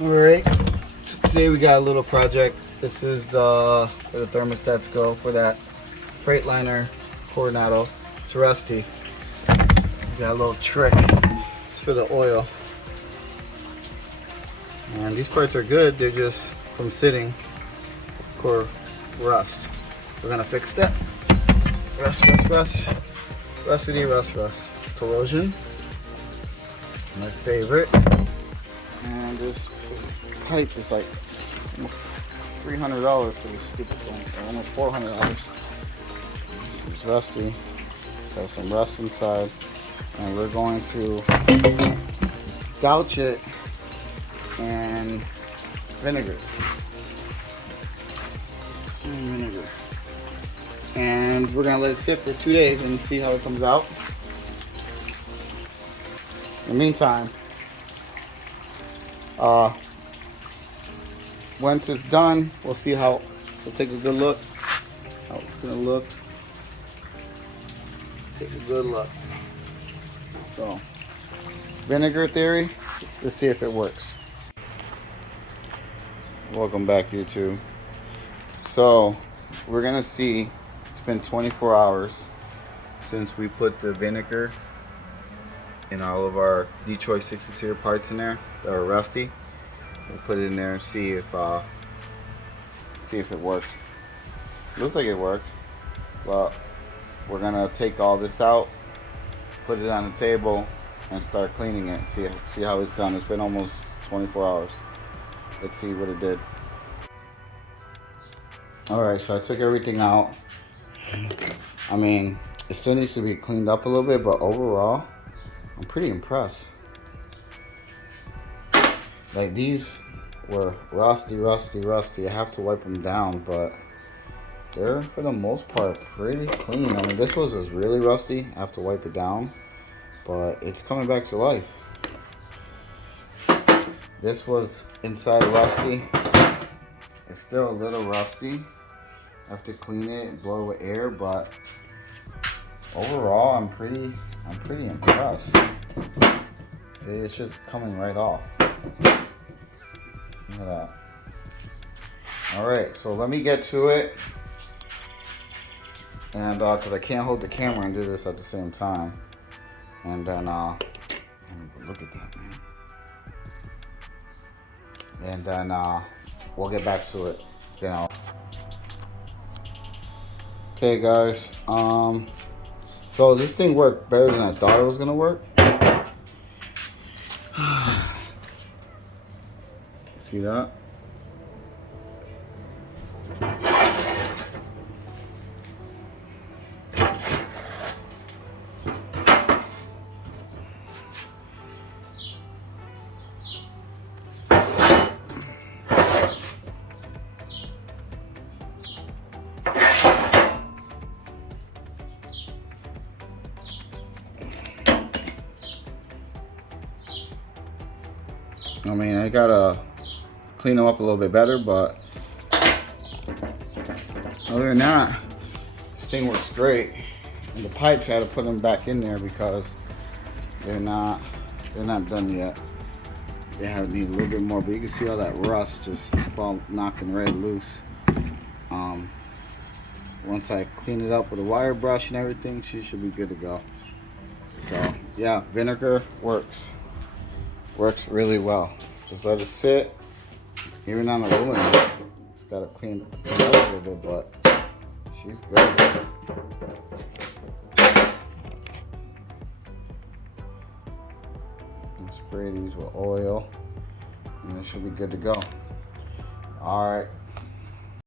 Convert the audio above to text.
Alright, so today we got a little project. This is where the thermostats go for that freightliner Coronado. It's rusty. We got a little trick. It's for the oil. And these parts are good, they're just from sitting core rust. We're gonna fix that. Rust. Rusty rust. Corrosion. My favorite. And this pipe is like $300 for this stupid thing, or almost $400. It's rusty, has some rust inside, and we're going to gouge it in vinegar. And we're gonna let it sit for 2 days and see how it comes out. In the meantime, once it's done, we'll see how. So take a good look how it's gonna look. Take a good look. So, vinegar theory. Let's see if it works. Welcome back, YouTube. So we're gonna see. It's been 24 hours since we put the vinegar in all of our Detroit 60 parts in there that are rusty. We'll put it in there and see if it works. Looks like it worked, but we're gonna take all this out, put it on the table, and start cleaning it. See how it's done. It's been almost 24 hours. Let's see what it did. All right, so I took everything out. I mean, it still needs to be cleaned up a little bit, but overall, I'm pretty impressed. Like, these were rusty. I have to wipe them down, but they're, for the most part, pretty clean. I mean, this was just really rusty. I have to wipe it down, but it's coming back to life. This was inside rusty. It's still a little rusty. I have to clean it and blow it with air, but overall, I'm pretty impressed. See, it's just coming right off. Look at that. All right, so let me get to it, and because I can't hold the camera and do this at the same time, and then look at that, man. And then we'll get back to it. Okay, guys. So this thing worked better than I thought it was gonna work. See that? I mean, I gotta clean them up a little bit better, but other than that, this thing works great. And the pipes, I had to put them back in there because they're not done yet. They need a little bit more, but you can see all that rust just knocking right loose. Once I clean it up with a wire brush and everything, she should be good to go. So yeah, vinegar works really well. Just let it sit. Even on aluminum, just gotta clean it up a little bit, but she's good. And spray these with oil, and it should be good to go. All right.